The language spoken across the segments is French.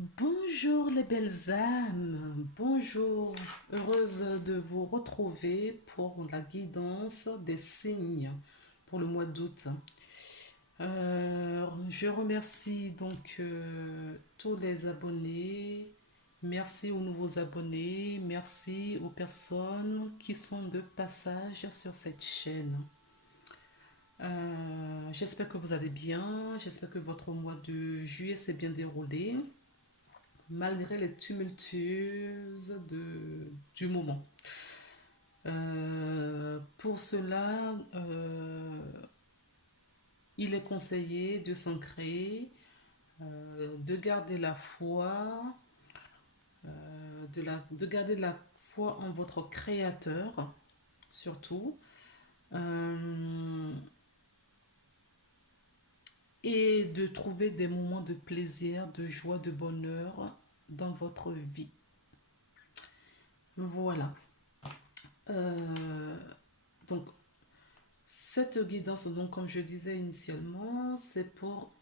Bonjour les belles âmes, bonjour, heureuse de vous retrouver pour la guidance des signes pour le mois d'août. Je remercie tous les abonnés, merci aux nouveaux abonnés, merci aux personnes qui sont de passage sur cette chaîne. J'espère que vous allez bien, j'espère que votre mois de juillet s'est bien déroulé malgré les tumultueuses du moment. Pour cela, il est conseillé de s'ancrer, de garder la foi, de garder la foi en votre créateur, surtout, euh, et de trouver des moments de plaisir, de joie, de bonheur dans votre vie. Voilà. Euh, donc, cette guidance, donc, comme je disais initialement, c'est pour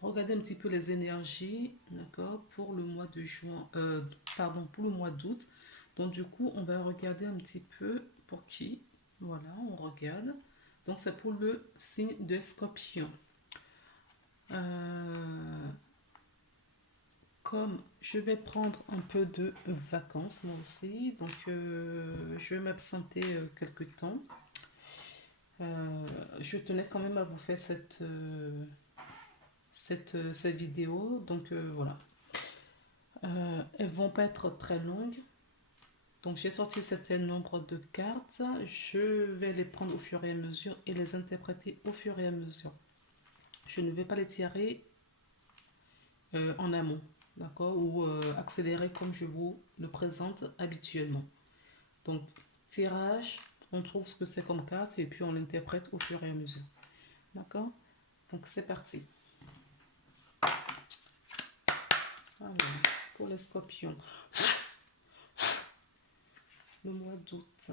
regarder un petit peu les énergies, d'accord, pour le mois de juin, pardon, pour le mois d'août. Donc, du coup, on va regarder un petit peu pour qui. Voilà, on regarde. Donc, c'est pour le signe de Scorpion. Euh, Comme je vais prendre un peu de vacances, moi aussi, donc je vais m'absenter quelque temps. Je tenais quand même à vous faire cette vidéo. Donc voilà. Elles vont pas être très longues. Donc j'ai sorti un certain nombre de cartes. Je vais les prendre au fur et à mesure et les interpréter au fur et à mesure. Je ne vais pas les tirer en amont, d'accord, ou accélérer comme je vous le présente habituellement. Donc tirage, on trouve ce que c'est comme carte et puis on l'interprète au fur et à mesure. D'accord. Donc c'est parti. Alors, pour les scorpions, le mois d'août.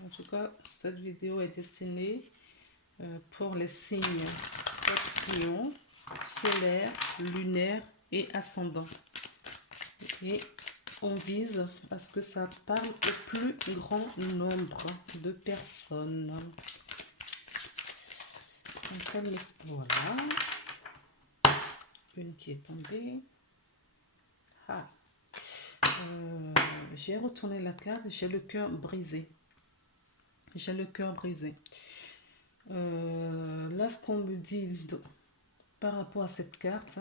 En tout cas, cette vidéo est destinée pour les signes scorpion, solaire, lunaire et ascendant. Et on vise à ce que ça parle au plus grand nombre de personnes. Voilà. Une qui est tombée. Ah. J'ai retourné la carte, j'ai le cœur brisé. J'ai le cœur brisé. Là, ce qu'on me dit par rapport à cette carte,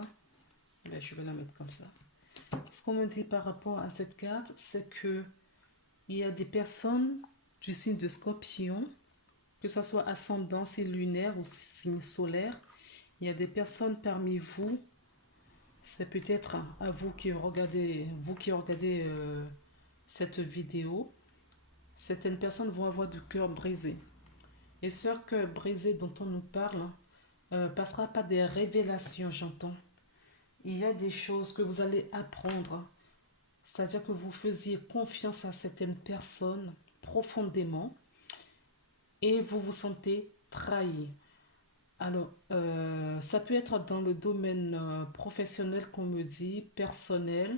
je vais la mettre comme ça. Ce qu'on me dit par rapport à cette carte, c'est que il y a des personnes du signe de Scorpion, que ce soit ascendant, signe lunaire ou signe solaire. Il y a des personnes parmi vous, c'est peut-être à vous qui regardez, cette vidéo. Certaines personnes vont avoir du cœur brisé. Et ce cœur brisé dont on nous parle passera par des révélations, j'entends. Il y a des choses que vous allez apprendre. C'est-à-dire que vous faisiez confiance à certaines personnes profondément et vous vous sentez trahi. Alors, ça peut être dans le domaine professionnel qu'on me dit, personnel,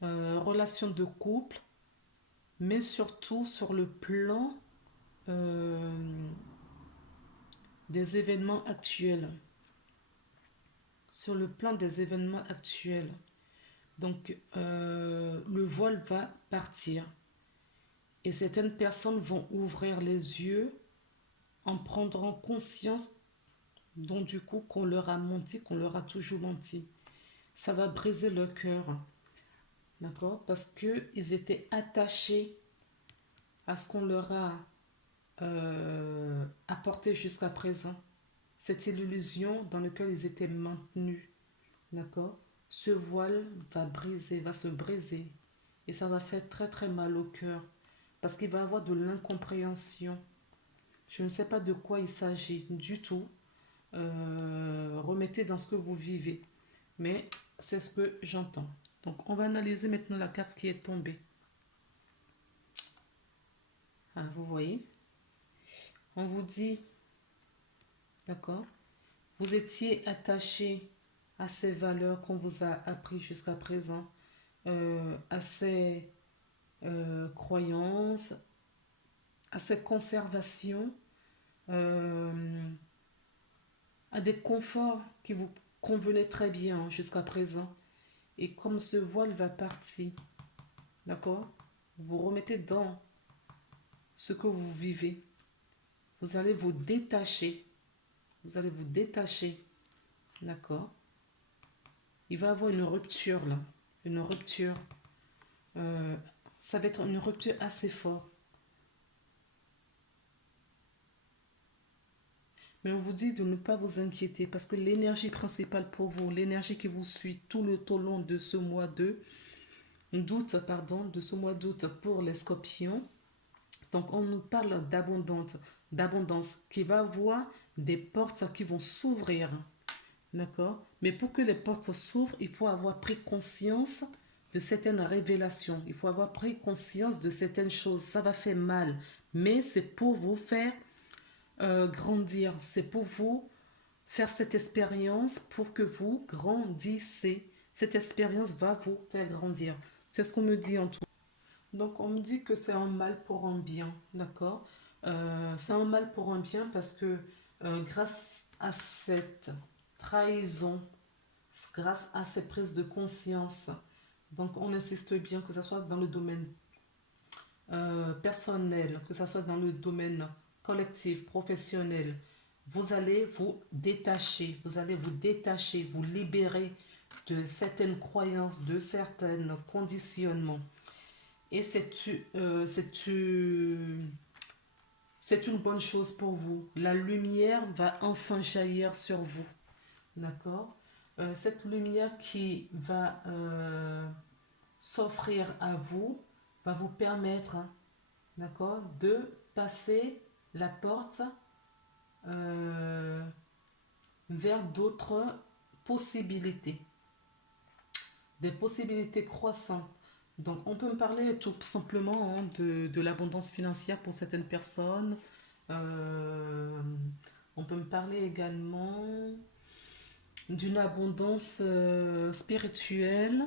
relation de couple, mais surtout sur le plan euh, des événements actuels. Sur le plan des événements actuels. Donc, le voile va partir. Et certaines personnes vont ouvrir les yeux en prendront conscience, donc du coup, qu'on leur a menti, qu'on leur a toujours menti. Ça va briser leur cœur. D'accord. Parce qu'ils étaient attachés à ce qu'on leur a apporté jusqu'à présent. Cette illusion dans laquelle ils étaient maintenus. D'accord. Ce voile va briser, va se briser. Et ça va faire très très mal au cœur. Parce qu'il va y avoir de l'incompréhension. Je ne sais pas de quoi il s'agit du tout. Remettez dans ce que vous vivez. Mais c'est ce que j'entends. Donc on va analyser maintenant la carte qui est tombée. Ah, vous voyez, on vous dit D'accord? Vous étiez attaché à ces valeurs qu'on vous a appris jusqu'à présent, à ces croyances, à ces conservations, euh, à des conforts qui vous convenaient très bien jusqu'à présent. Et comme ce voile va partir, d'accord? Vous remettez dans ce que vous vivez. Vous allez vous détacher. Vous allez vous détacher. D'accord? Il va y avoir une rupture là. Une rupture. Euh, Ça va être une rupture assez forte. Mais on vous dit de ne pas vous inquiéter parce que l'énergie principale pour vous, l'énergie qui vous suit tout le tout long de ce mois d'août, pardon, de ce mois d'août pour les scorpions. Donc on nous parle d'abondance qui va avoir des portes qui vont s'ouvrir. D'accord? Mais pour que les portes s'ouvrent, il faut avoir pris conscience de certaines révélations. Il faut avoir pris conscience de certaines choses. Ça va faire mal, mais c'est pour vous faire grandir. C'est pour vous faire cette expérience pour que vous grandissez. Cette expérience va vous faire grandir. C'est ce qu'on me dit en tout. Donc on me dit que c'est un mal pour un bien, d'accord? C'est un mal pour un bien parce que grâce à cette trahison, grâce à ces prises de conscience, donc on insiste bien que ce soit dans le domaine personnel, que ce soit dans le domaine collectif, professionnel, vous allez vous détacher, vous libérer de certaines croyances, de certains conditionnements. Et c'est une bonne chose pour vous. La lumière va enfin jaillir sur vous. D'accord? Cette lumière qui va s'offrir à vous va vous permettre, hein, d'accord, de passer la porte euh, vers d'autres possibilités, des possibilités croissantes. Donc, on peut me parler tout simplement hein, de l'abondance financière pour certaines personnes. Euh, on peut me parler également d'une abondance spirituelle.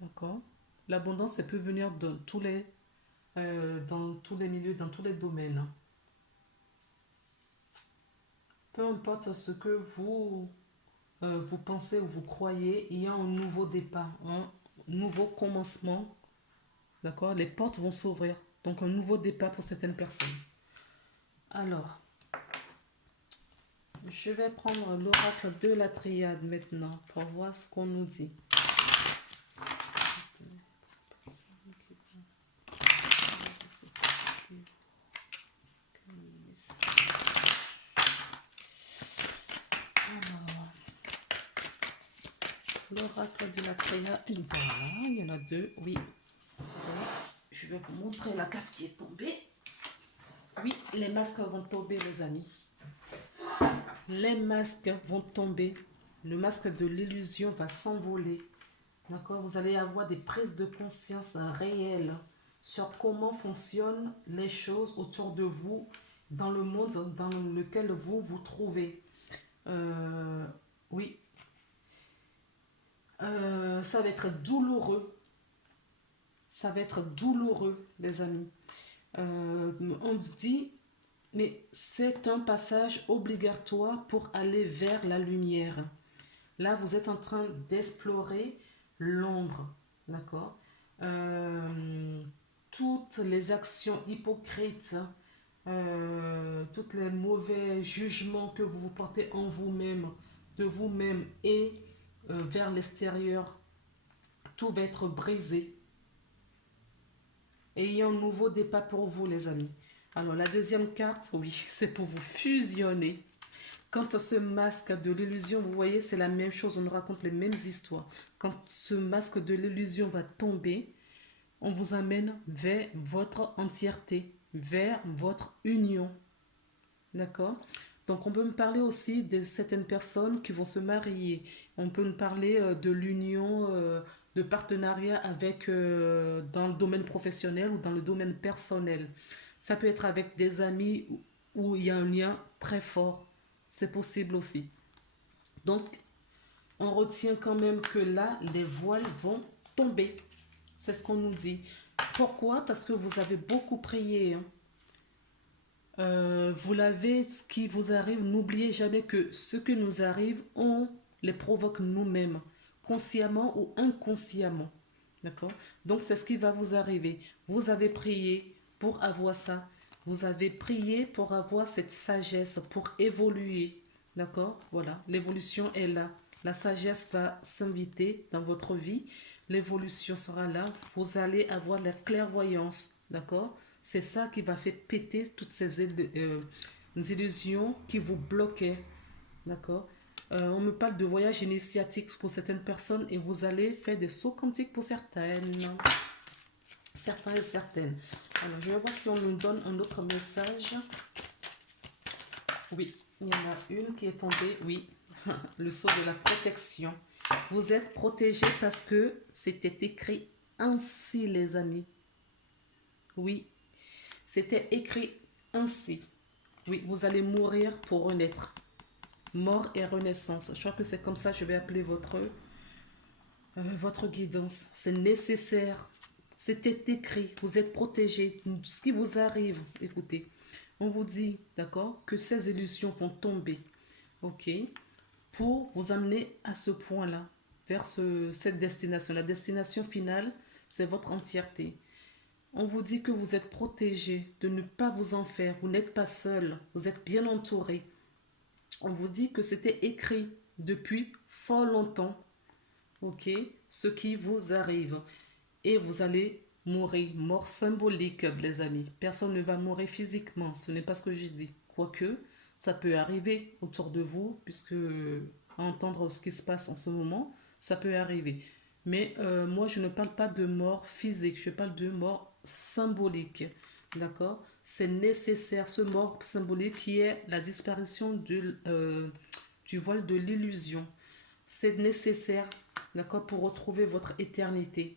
D'accord? L'abondance, elle peut venir dans tous les milieux, dans tous les domaines. Peu importe ce que vous pensez ou vous croyez, il y a un nouveau départ, un nouveau commencement. D'accord? Les portes vont s'ouvrir. Donc un nouveau départ pour certaines personnes. Alors, je vais prendre l'oracle de la triade maintenant pour voir ce qu'on nous dit. L'oracle de la triade, voilà, il y en a deux, oui. Je vais vous montrer la carte qui est tombée. Oui, les masques vont tomber, les amis. Les masques vont tomber. Le masque de l'illusion va s'envoler. D'accord? Vous allez avoir des prises de conscience réelles sur comment fonctionnent les choses autour de vous dans le monde dans lequel vous vous trouvez. Oui, ça va être douloureux. Ça va être douloureux, les amis. On vous dit, mais c'est un passage obligatoire pour aller vers la lumière. Là, vous êtes en train d'explorer l'ombre, d'accord? Toutes les actions hypocrites, tous les mauvais jugements que vous portez en vous-même, de vous-même et vers l'extérieur, tout va être brisé. Et il y a un nouveau départ pour vous, les amis. Alors, la deuxième carte, oui, c'est pour vous fusionner. Quand ce masque de l'illusion, vous voyez, c'est la même chose, on nous raconte les mêmes histoires. Quand ce masque de l'illusion va tomber, on vous amène vers votre entièreté, vers votre union. D'accord? Donc, on peut me parler aussi de certaines personnes qui vont se marier. On peut me parler de l'union, de partenariat avec, dans le domaine professionnel ou dans le domaine personnel. Ça peut être avec des amis où il y a un lien très fort. C'est possible aussi. Donc, on retient quand même que là, les voiles vont tomber. C'est ce qu'on nous dit. Pourquoi? Parce que vous avez beaucoup prié, hein. Vous l'avez, ce qui vous arrive, n'oubliez jamais que ce qui nous arrive, on les provoque nous-mêmes, consciemment ou inconsciemment. D'accord? Donc c'est ce qui va vous arriver. Vous avez prié pour avoir ça. Vous avez prié pour avoir cette sagesse, pour évoluer. D'accord? Voilà, l'évolution est là. La sagesse va s'inviter dans votre vie. L'évolution sera là. Vous allez avoir la clairvoyance. D'accord? C'est ça qui va faire péter toutes ces illusions qui vous bloquaient. D'accord? On me parle de voyage initiatique pour certaines personnes et vous allez faire des sauts quantiques pour certaines. Certains et certaines. Alors, je vais voir si on nous donne un autre message. Oui, il y en a une qui est tombée. Oui, le saut de la protection. Vous êtes protégés parce que c'était écrit ainsi, les amis. Oui, c'était écrit ainsi. Oui, vous allez mourir pour renaître. Mort et renaissance. Je crois que c'est comme ça que je vais appeler votre guidance. C'est nécessaire. C'était écrit. Vous êtes protégés. Ce qui vous arrive, écoutez, on vous dit, d'accord, que ces illusions vont tomber. Ok? Pour vous amener à ce point-là, vers cette destination. La destination finale, c'est votre entièreté. On vous dit que vous êtes protégé, de ne pas vous en faire. Vous n'êtes pas seul. Vous êtes bien entouré. On vous dit que c'était écrit depuis fort longtemps. Ok, ce qui vous arrive. Et vous allez mourir. Mort symbolique, les amis. Personne ne va mourir physiquement. Ce n'est pas ce que j'ai dit. Quoique, ça peut arriver autour de vous, puisque à entendre ce qui se passe en ce moment, ça peut arriver. Mais moi, je ne parle pas de mort physique. Je parle de mort symbolique. D'accord? C'est nécessaire, ce mort symbolique qui est la disparition du voile de l'illusion. C'est nécessaire, d'accord, pour retrouver votre éternité.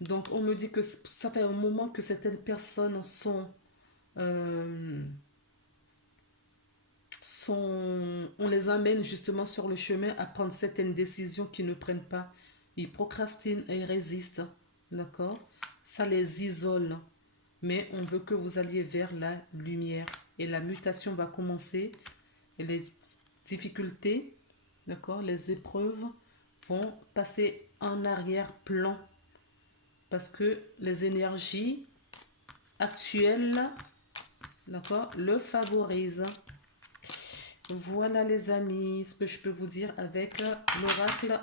Donc, on me dit que ça fait un moment que certaines personnes euh, on les amène justement sur le chemin à prendre certaines décisions qu'ils ne prennent pas. Ils procrastinent et ils résistent, d'accord? Ça les isole. Mais on veut que vous alliez vers la lumière. Et la mutation va commencer. Et les difficultés, d'accord, les épreuves vont passer en arrière-plan. Parce que les énergies actuelles, d'accord, le favorisent. Voilà les amis, ce que je peux vous dire avec l'oracle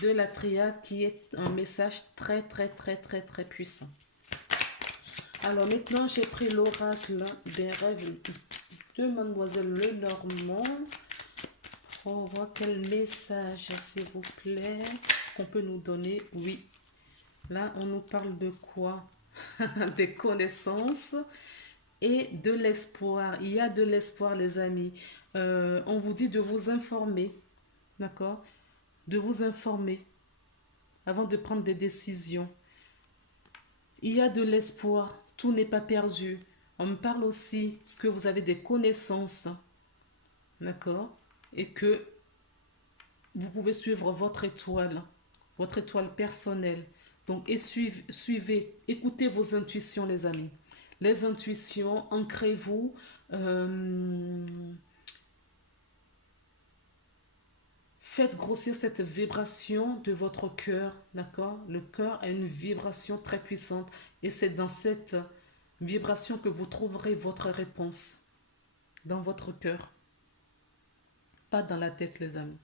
de la triade qui est un message très très très très très puissant. Alors maintenant j'ai pris l'oracle des rêves de Mademoiselle Lenormand. On voit quel message s'il vous plaît qu'on peut nous donner. Oui, là on nous parle de quoi? Des connaissances et de l'espoir. Il y a de l'espoir les amis. On vous dit de vous informer, d'accord? De vous informer avant de prendre des décisions. Il y a de l'espoir, tout n'est pas perdu. On me parle aussi que vous avez des connaissances, d'accord? Et que vous pouvez suivre votre étoile personnelle. Donc, suivez, écoutez vos intuitions, les amis. Les intuitions, ancrez-vous. Faites grossir cette vibration de votre cœur, d'accord? Le cœur a une vibration très puissante et c'est dans cette vibration que vous trouverez votre réponse, dans votre cœur. Pas dans la tête, les amis,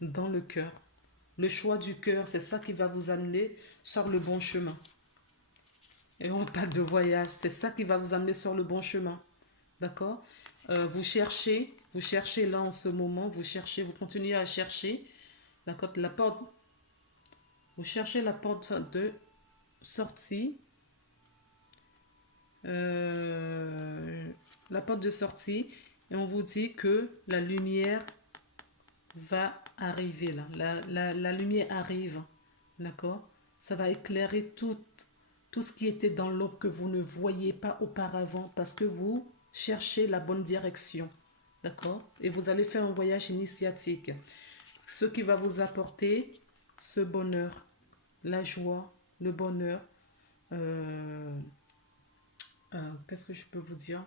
dans le cœur. Le choix du cœur, c'est ça qui va vous amener sur le bon chemin. Et on parle de voyage, c'est ça qui va vous amener sur le bon chemin. D'accord? Vous cherchez là en ce moment, vous continuez à chercher. D'accord? Vous cherchez la porte de sortie. La porte de sortie. Et on vous dit que la lumière va arriver là. La lumière arrive. D'accord? Ça va éclairer tout ce qui était dans l'ombre que vous ne voyez pas auparavant parce que vous cherchez la bonne direction. d'accord? Et vous allez faire un voyage initiatique. Ce qui va vous apporter ce bonheur, la joie, le bonheur. euh, Qu'est-ce que je peux vous dire?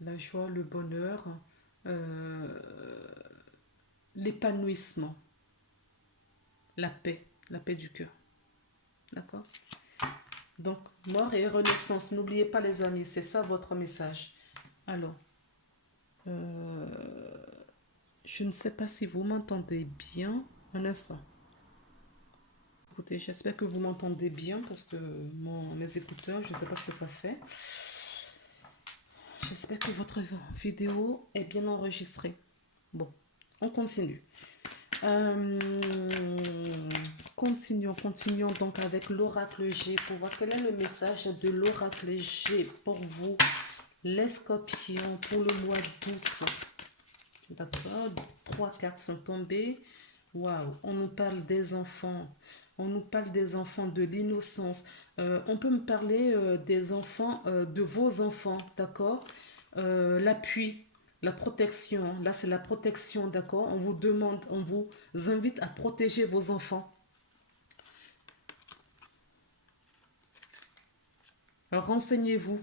La joie, le bonheur, euh, l'épanouissement, la paix du cœur. D'accord? Donc, mort et renaissance. N'oubliez pas les amis, c'est ça votre message. Alors, euh, je ne sais pas si vous m'entendez bien. Un instant. Écoutez, j'espère que vous m'entendez bien parce que mes écouteurs, je ne sais pas ce que ça fait. J'espère que votre vidéo est bien enregistrée. Bon, on continue. Euh, continuons donc avec l'oracle G pour voir quel est le message de l'oracle G pour vous, les scorpions, pour le mois d'août. D'accord, 3 cartes sont tombées. Waouh, on nous parle des enfants. On nous parle des enfants, de l'innocence. On peut me parler des enfants, de vos enfants, d'accord? L'appui, la protection. Là, c'est la protection, d'accord? On vous demande, on vous invite à protéger vos enfants. Renseignez-vous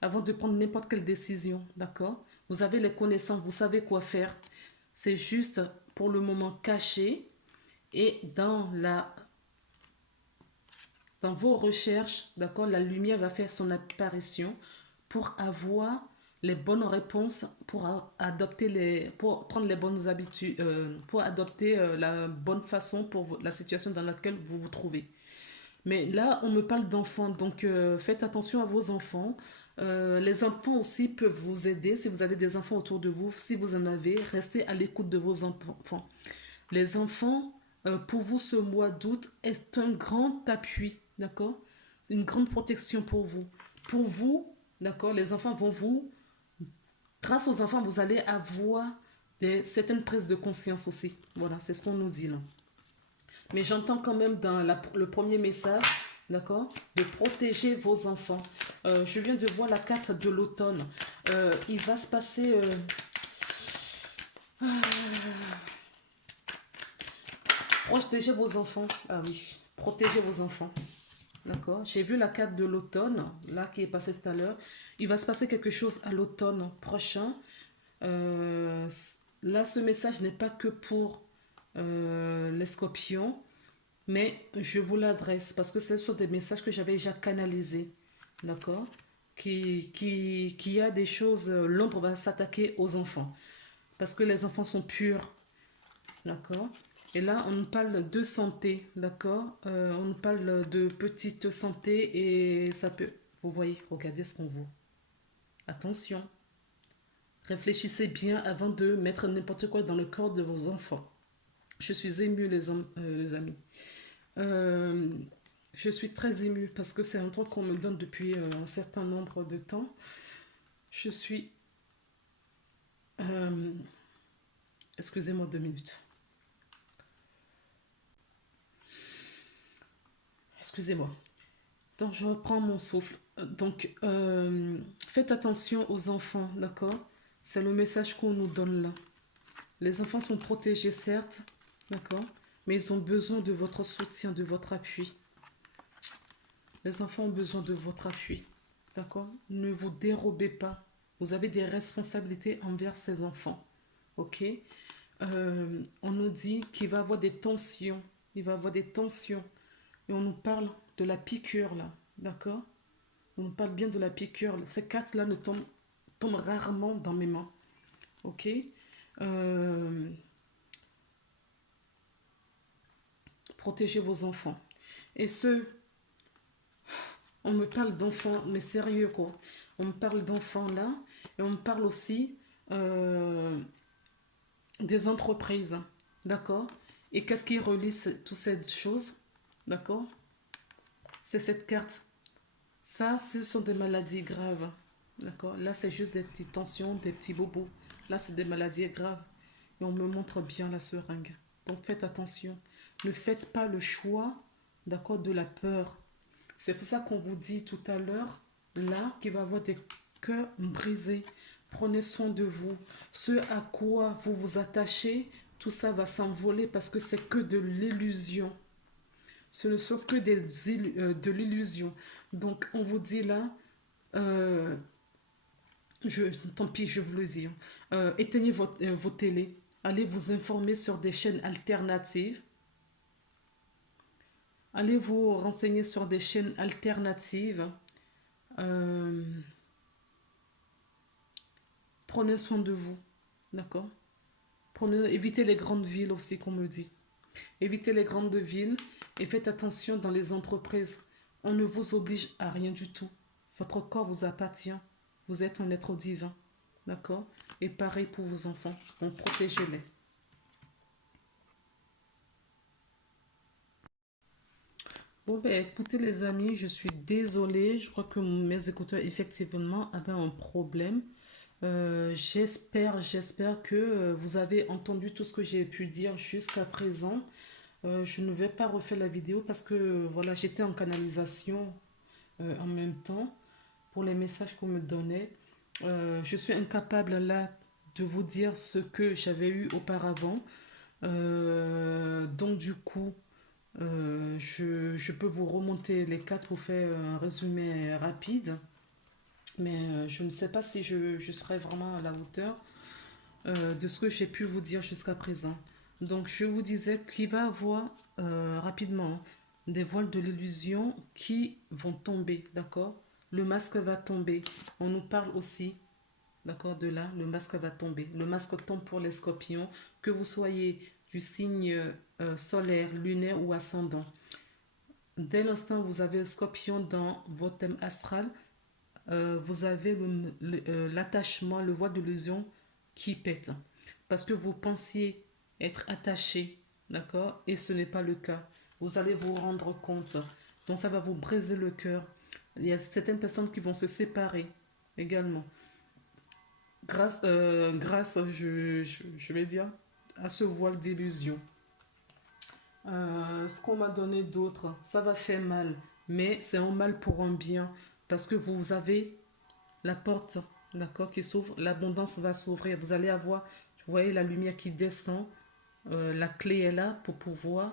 avant de prendre n'importe quelle décision, d'accord? Vous avez les connaissances, vous savez quoi faire. C'est juste pour le moment caché et dans vos recherches, d'accord, la lumière va faire son apparition pour avoir les bonnes réponses, pour prendre les bonnes habitudes, pour adopter la bonne façon pour la situation dans laquelle vous vous trouvez. Mais là, on me parle d'enfants, donc faites attention à vos enfants. Les enfants aussi peuvent vous aider si vous avez des enfants autour de vous. Si vous en avez, restez à l'écoute de vos enfants. Les enfants, pour vous, ce mois d'août est un grand appui, d'accord? Une grande protection pour vous. Pour vous, d'accord, les enfants vont vous... Grâce aux enfants, vous allez avoir certaines prises de conscience aussi. Voilà, c'est ce qu'on nous dit là. Mais j'entends quand même dans le premier message, d'accord, de protéger vos enfants. Je viens de voir la carte de l'automne. Il va se passer... protégez vos enfants. Ah oui, protégez vos enfants. D'accord? J'ai vu la carte de l'automne, là, qui est passée tout à l'heure. Il va se passer quelque chose à l'automne prochain. Euh, Là, ce message n'est pas que pour les scorpions, mais je vous l'adresse parce que ce sont des messages que j'avais déjà canalisés. D'accord? Qui a des choses, l'ombre va s'attaquer aux enfants. Parce que les enfants sont purs. D'accord? Et là, on nous parle de santé, d'accord? On nous parle de petite santé et ça peut... Vous voyez, regardez ce qu'on voit. Attention, réfléchissez bien avant de mettre n'importe quoi dans le corps de vos enfants. Je suis émue, les amis. Euh, je suis très émue parce que c'est un truc qu'on me donne depuis un certain nombre de temps. Je suis... euh, excusez-moi 2 minutes. Excusez-moi. Donc, je reprends mon souffle. Donc, faites attention aux enfants, d'accord? C'est le message qu'on nous donne là. Les enfants sont protégés, certes, d'accord? Mais ils ont besoin de votre soutien, de votre appui. Les enfants ont besoin de votre appui, d'accord? Ne vous dérobez pas. Vous avez des responsabilités envers ces enfants, ok? On nous dit qu'il va y avoir des tensions. Il va y avoir des tensions. Et on nous parle de la piqûre, là, d'accord? On nous parle bien de la piqûre. Ces cartes-là tombent rarement dans mes mains. Ok? Euh, Protégez vos enfants. Et on me parle d'enfants, mais sérieux quoi. On me parle d'enfants là. Et on me parle aussi des entreprises. D'accord? Et qu'est-ce qui relie toutes ces choses? D'accord? C'est cette carte. Ça, ce sont des maladies graves. D'accord? Là, c'est juste des petites tensions, des petits bobos. Là, c'est des maladies graves. Et on me montre bien la seringue. Donc, faites attention. Ne faites pas le choix, d'accord, de la peur. C'est pour ça qu'on vous dit tout à l'heure, là, qu'il va y avoir des cœurs brisés. Prenez soin de vous. Ce à quoi vous vous attachez, tout ça va s'envoler parce que c'est que de l'illusion. Ce ne sont que de l'illusion. Donc, on vous dit là, euh, tant pis, je vous le dis, hein. Éteignez vos télés. Allez vous informer sur des chaînes alternatives. Allez vous renseigner sur des chaînes alternatives. Euh, Prenez soin de vous. D'accord? Évitez les grandes villes aussi, qu'on me dit. Évitez les grandes villes et faites attention dans les entreprises. On ne vous oblige à rien du tout. Votre corps vous appartient. Vous êtes un être divin. D'accord? Et pareil pour vos enfants. Donc protégez-les. Bon, ben écoutez les amis, je suis désolée. Je crois que mes écouteurs effectivement avaient un problème. J'espère que vous avez entendu tout ce que j'ai pu dire jusqu'à présent. Je ne vais pas refaire la vidéo parce que voilà, j'étais en canalisation en même temps pour les messages qu'on me donnait. Je suis incapable là de vous dire ce que j'avais eu auparavant. Donc du coup, je peux vous remonter les quatre pour faire un résumé rapide. Mais je ne sais pas si je serai vraiment à la hauteur de ce que j'ai pu vous dire jusqu'à présent. Donc, je vous disais qu'il va y avoir rapidement des voiles de l'illusion qui vont tomber, d'accord? Le masque va tomber. On nous parle aussi, d'accord, de là, le masque va tomber. Le masque tombe pour les scorpions, que vous soyez du signe solaire, lunaire ou ascendant. Dès l'instant où vous avez un scorpion dans votre thème astral, vous avez l'attachement, le voile de l'illusion qui pète. Parce que vous pensiez être attaché, d'accord? Et ce n'est pas le cas. Vous allez vous rendre compte. Donc ça va vous briser le cœur. Il y a certaines personnes qui vont se séparer également. Grâce je vais dire, à ce voile d'illusion. Ce qu'on m'a donné d'autre, ça va faire mal. Mais c'est un mal pour un bien. Parce que vous avez la porte, d'accord, qui s'ouvre, l'abondance va s'ouvrir. Vous allez avoir, vous voyez la lumière qui descend, la clé est là pour pouvoir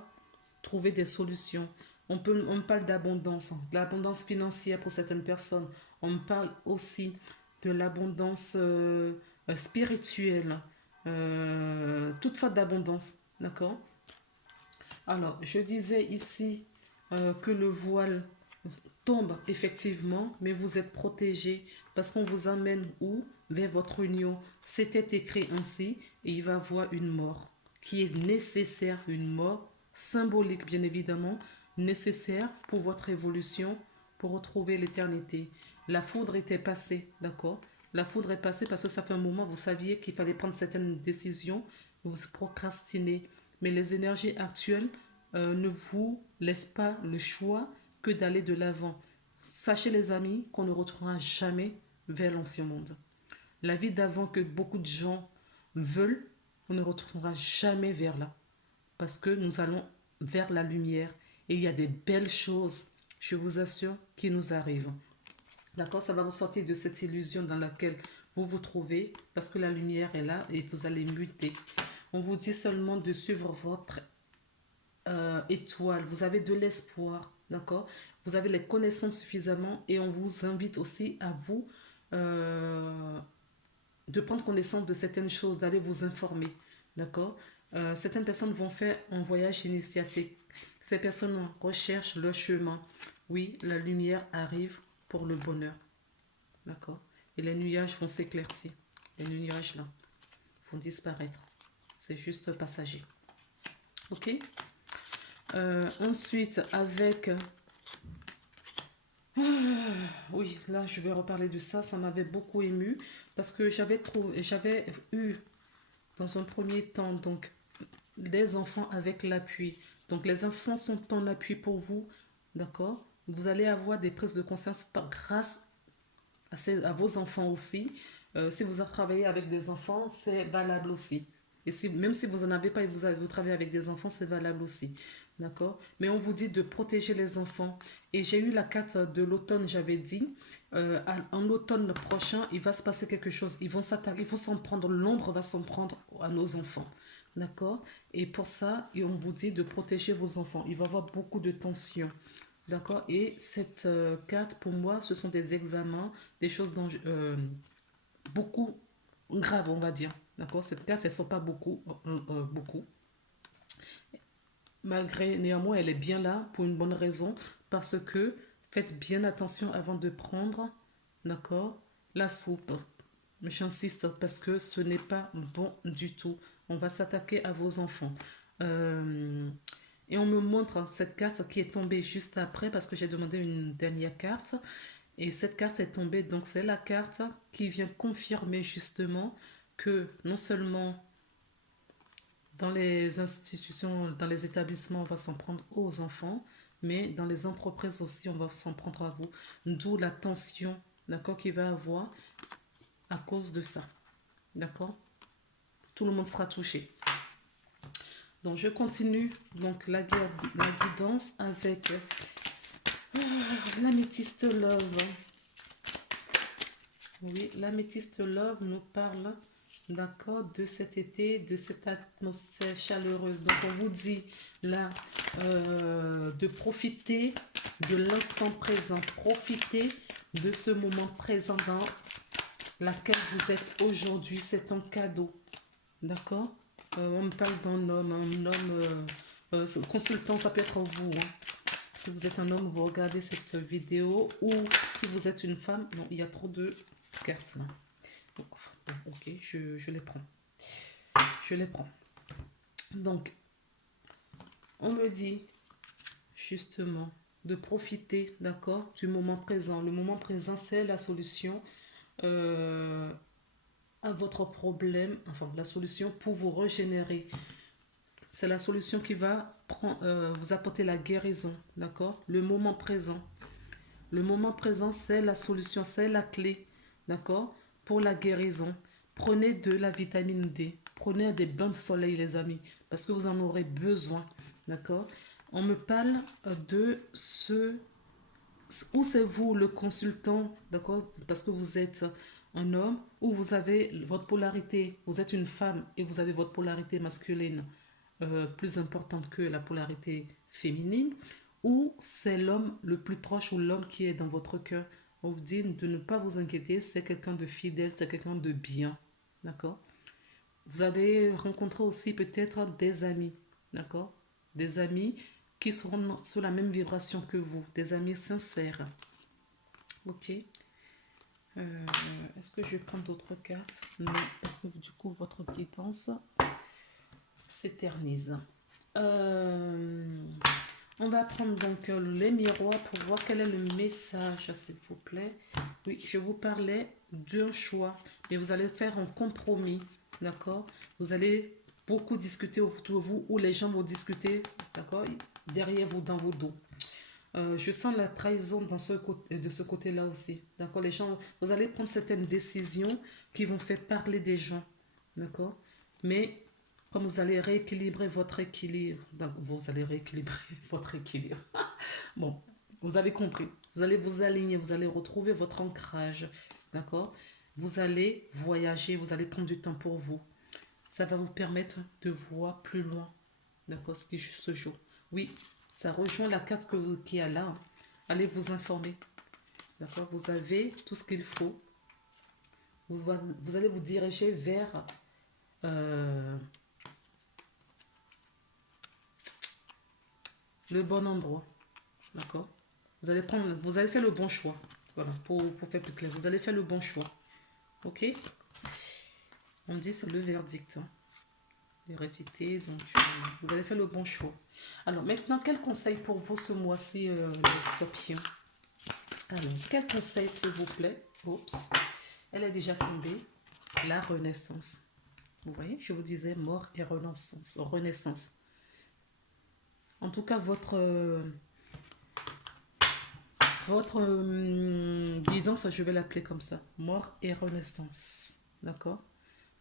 trouver des solutions. On parle d'abondance, hein, de l'abondance financière pour certaines personnes. On parle aussi de l'abondance spirituelle, toutes sortes d'abondance, d'accord? Alors, je disais ici que le voile tombe effectivement, mais vous êtes protégé parce qu'on vous amène où? Vers votre union. C'était écrit ainsi et il va y avoir une mort qui est nécessaire, une mort symbolique bien évidemment, nécessaire pour votre évolution, pour retrouver l'éternité. La foudre était passée, d'accord? La foudre est passée parce que ça fait un moment, vous saviez qu'il fallait prendre certaines décisions, vous procrastinez. Mais les énergies actuelles ne vous laissent pas le choix que d'aller de l'avant. Sachez les amis qu'on ne retournera jamais vers l'ancien monde. La vie d'avant que beaucoup de gens veulent, on ne retournera jamais vers là. Parce que nous allons vers la lumière. Et il y a des belles choses, je vous assure, qui nous arrivent. D'accord? Ça va vous sortir de cette illusion dans laquelle vous vous trouvez. Parce que la lumière est là et vous allez muter. On vous dit seulement de suivre votre étoile. Vous avez de l'espoir. D'accord? Vous avez les connaissances suffisamment et on vous invite aussi à vous de prendre connaissance de certaines choses, d'aller vous informer. D'accord? Certaines personnes vont faire un voyage initiatique. Ces personnes recherchent leur chemin. Oui, la lumière arrive pour le bonheur. D'accord? Et les nuages vont s'éclaircir. Les nuages là vont disparaître. C'est juste passager. Ok? Ensuite, avec... oui, là, je vais reparler de ça. Ça m'avait beaucoup ému parce que j'avais eu dans un premier temps donc des enfants avec l'appui. Donc, les enfants sont en appui pour vous, d'accord? Vous allez avoir des prises de conscience grâce à vos enfants aussi. Si vous travaillez avec des enfants, c'est valable aussi. Et si, même si vous n'en avez pas et vous travaillez avec des enfants, c'est valable aussi. D'accord? Mais on vous dit de protéger les enfants. Et j'ai eu la carte de l'automne, j'avais dit. En automne prochain, il va se passer quelque chose. Ils vont s'attaquer, il faut s'en prendre, l'ombre va s'en prendre à nos enfants. D'accord? Et pour ça, et on vous dit de protéger vos enfants. Il va y avoir beaucoup de tensions. D'accord? Et cette carte, pour moi, ce sont des examens, des choses beaucoup graves, on va dire. D'accord? Cette carte, elles ne sont pas beaucoup. Malgré, néanmoins, elle est bien là pour une bonne raison, parce que faites bien attention avant de prendre, d'accord, la soupe. J'insiste parce que ce n'est pas bon du tout. On va s'attaquer à vos enfants. Euh, et on me montre cette carte qui est tombée juste après parce que j'ai demandé une dernière carte. Et cette carte est tombée, donc c'est la carte qui vient confirmer justement que non seulement dans les institutions, dans les établissements, on va s'en prendre aux enfants, mais dans les entreprises aussi, on va s'en prendre à vous. D'où la tension, d'accord, qu'il va avoir à cause de ça. D'accord? Tout le monde sera touché. Donc, je continue donc la guidance avec l'améthyste love. Oui, l'améthyste love nous parle, d'accord, de cet été, de cette atmosphère chaleureuse. Donc, on vous dit là de profiter de l'instant présent. Profitez de ce moment présent dans lequel vous êtes aujourd'hui. C'est un cadeau. D'accord? On me parle d'un homme. Un homme consultant, ça peut être vous. Hein. Si vous êtes un homme, vous regardez cette vidéo. Ou si vous êtes une femme. Non, il y a trop de cartes là. Bon, ok, je les prends. Je les prends. Donc, on me dit justement de profiter, d'accord, du moment présent. Le moment présent, c'est la solution à votre problème, enfin la solution pour vous régénérer. C'est la solution qui va vous apporter la guérison, d'accord? Le moment présent. Le moment présent, c'est la solution, c'est la clé, d'accord? Pour la guérison. Prenez de la vitamine D. Prenez des bains de soleil, les amis, parce que vous en aurez besoin, d'accord? On me parle de ce... Ou c'est vous le consultant, d'accord? Parce que vous êtes un homme, ou vous avez votre polarité, vous êtes une femme et vous avez votre polarité masculine plus importante que la polarité féminine, ou c'est l'homme le plus proche ou l'homme qui est dans votre cœur. On vous dit de ne pas vous inquiéter, c'est quelqu'un de fidèle, c'est quelqu'un de bien, d'accord? Vous allez rencontrer aussi peut-être des amis, d'accord? Des amis qui seront sur la même vibration que vous, des amis sincères, ok? Est-ce que je vais prendre d'autres cartes? Non, parce que du coup votre guidance s'éternise. On va prendre donc les miroirs pour voir quel est le message, s'il vous plaît. Oui, je vous parlais d'un choix, mais vous allez faire un compromis, d'accord? Vous allez beaucoup discuter autour de vous ou les gens vont discuter, d'accord? Derrière vous, dans vos dos. Je sens la trahison de ce côté-là aussi, d'accord? Les gens, vous allez prendre certaines décisions qui vont faire parler des gens, d'accord? Mais comme vous allez rééquilibrer votre équilibre, vous allez rééquilibrer votre équilibre. Bon, vous avez compris. Vous allez vous aligner, vous allez retrouver votre ancrage. D'accord? Vous allez voyager, vous allez prendre du temps pour vous. Ça va vous permettre de voir plus loin. D'accord? Ce qui se joue. Oui, ça rejoint la carte qui est là. Hein. Allez vous informer. D'accord? Vous avez tout ce qu'il faut. Vous allez vous diriger vers le bon endroit. D'accord? Vous allez faire le bon choix. Voilà, pour faire plus clair. Vous allez faire le bon choix. Ok? On dit c'est le verdict. Hein. L'hérédité, donc vous allez faire le bon choix. Alors maintenant, quel conseil pour vous ce mois-ci, les scorpions? Alors, quel conseil s'il vous plaît? Oups, elle est déjà tombée. La renaissance. Vous voyez, je vous disais mort et renaissance. Renaissance. En tout cas, votre guidance, je vais l'appeler comme ça. Mort et renaissance. D'accord?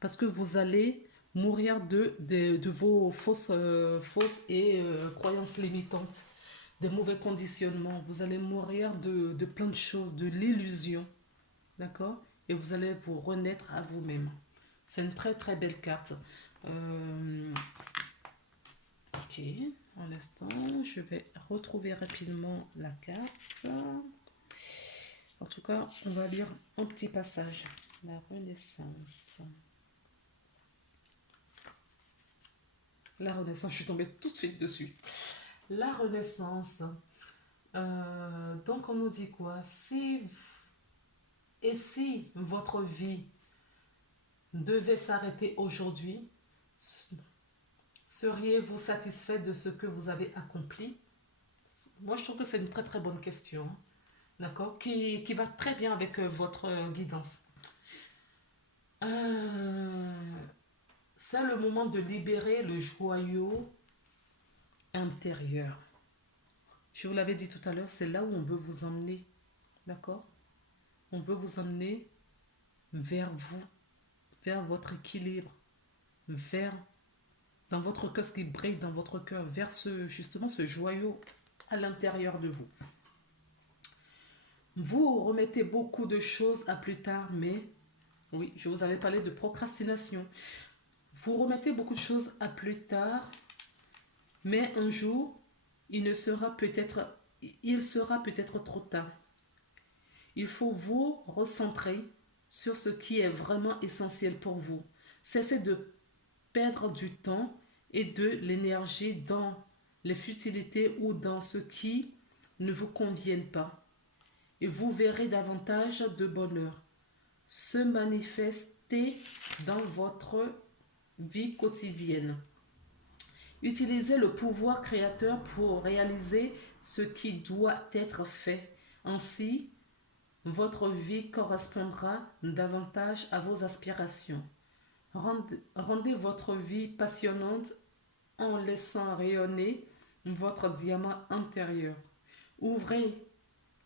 Parce que vous allez mourir de vos fausses et croyances limitantes. des mauvais conditionnements. Vous allez mourir de plein de choses, de l'illusion. D'accord? Et vous allez vous renaître à vous-même. C'est une très très belle carte. Ok, un instant, je vais retrouver rapidement la carte. En tout cas, on va lire un petit passage. La Renaissance. La Renaissance, je suis tombée tout de suite dessus. La Renaissance. Donc on nous dit quoi? Si votre vie devait s'arrêter aujourd'hui, seriez-vous satisfait de ce que vous avez accompli? Moi, je trouve que c'est une très très bonne question. Hein. D'accord? Qui va très bien avec votre guidance. C'est le moment de libérer le joyau intérieur. Je vous l'avais dit tout à l'heure, c'est là où on veut vous emmener. D'accord? On veut vous emmener vers vous, vers votre équilibre, vers dans votre cœur, ce qui brille dans votre cœur, vers justement ce joyau à l'intérieur de vous. Vous remettez beaucoup de choses à plus tard, mais oui, je vous avais parlé de procrastination. Vous remettez beaucoup de choses à plus tard, mais un jour, il sera peut-être trop tard. Il faut vous recentrer sur ce qui est vraiment essentiel pour vous. Cessez de perdre du temps et de l'énergie dans les futilités ou dans ce qui ne vous conviennent pas. Et vous verrez davantage de bonheur se manifester dans votre vie quotidienne. Utilisez le pouvoir créateur pour réaliser ce qui doit être fait. Ainsi, votre vie correspondra davantage à vos aspirations. Rendez votre vie passionnante en laissant rayonner votre diamant intérieur. Ouvrez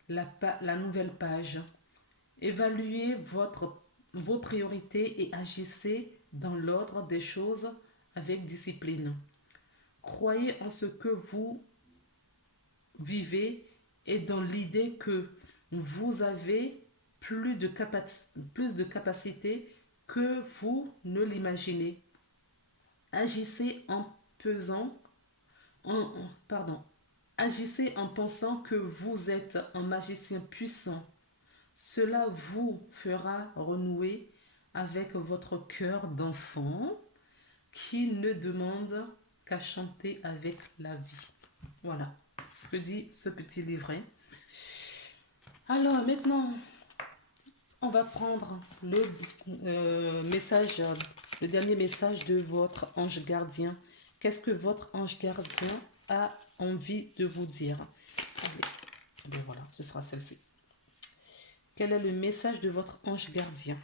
la nouvelle page. Évaluez vos priorités et agissez dans l'ordre des choses avec discipline. Croyez en ce que vous vivez et dans l'idée que vous avez plus de capacité que vous ne l'imaginez. Agissez Agissez en pensant que vous êtes un magicien puissant. Cela vous fera renouer avec votre cœur d'enfant qui ne demande qu'à chanter avec la vie. Voilà ce que dit ce petit livret. Alors maintenant, on va prendre le dernier message de votre ange gardien. Qu'est-ce que votre ange gardien a envie de vous dire? Allez, voilà, ce sera celle-ci. Quel est le message de votre ange gardien?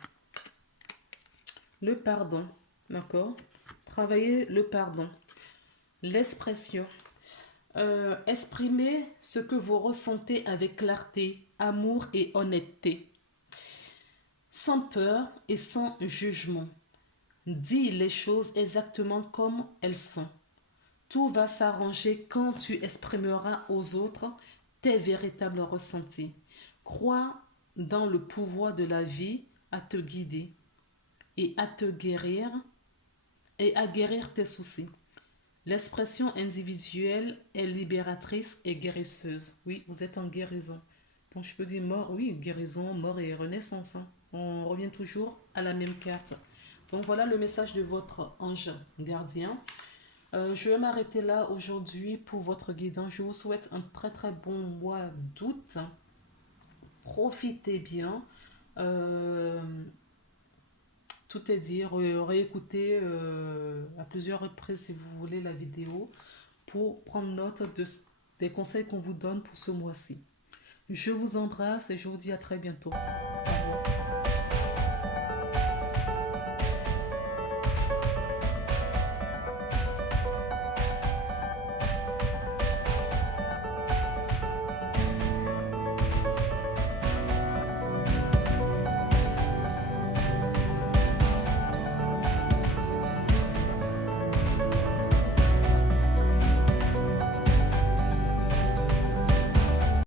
Le pardon, d'accord? Travaillez le pardon. L'expression. Exprimez ce que vous ressentez avec clarté, amour et honnêteté. Sans peur et sans jugement. Dis les choses exactement comme elles sont. Tout va s'arranger quand tu exprimeras aux autres tes véritables ressentis. Crois dans le pouvoir de la vie à te guider et à te guérir et à guérir tes soucis. L'expression individuelle est libératrice et guérisseuse. Oui, vous êtes en guérison. Donc je peux dire mort, oui, guérison, mort et renaissance. Hein. On revient toujours à la même carte. Donc voilà le message de votre ange gardien. Je vais m'arrêter là aujourd'hui pour votre guidance. Je vous souhaite un très très bon mois d'août. Profitez bien. Tout est dit. Réécoutez à plusieurs reprises si vous voulez la vidéo pour prendre note des conseils qu'on vous donne pour ce mois-ci. Je vous embrasse et je vous dis à très bientôt.